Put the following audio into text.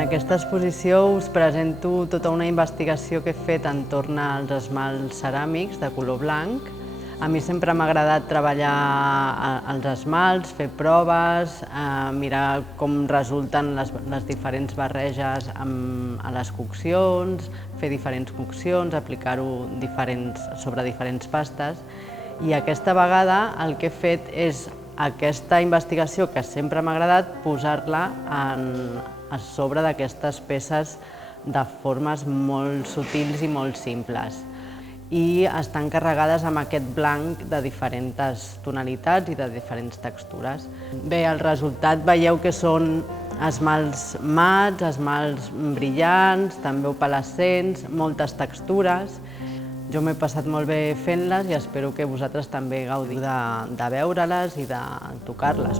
En aquesta exposició us presento tota una investigació que he fet entorn als esmalts ceràmics de color blanc. A mi sempre m'ha agradat treballar els esmalts, fer proves, mirar com resulten les diferents barreges a les coccions, fer diferents coccions, aplicar-ho sobre diferents pastes. I aquesta vegada el que he fet és aquesta investigació, que sempre m'ha agradat, posar-la a sobre d'aquestes peces de formes molt sutils i molt simples. I estan carregades amb aquest blanc de diferents tonalitats i de diferents textures. Bé, el resultat veieu que són esmalts mats, esmalts brillants, també opalescents, moltes textures. Jo m'he passat molt bé fent-les i espero que vosaltres també gaudiu de veure-les i de tocar-les.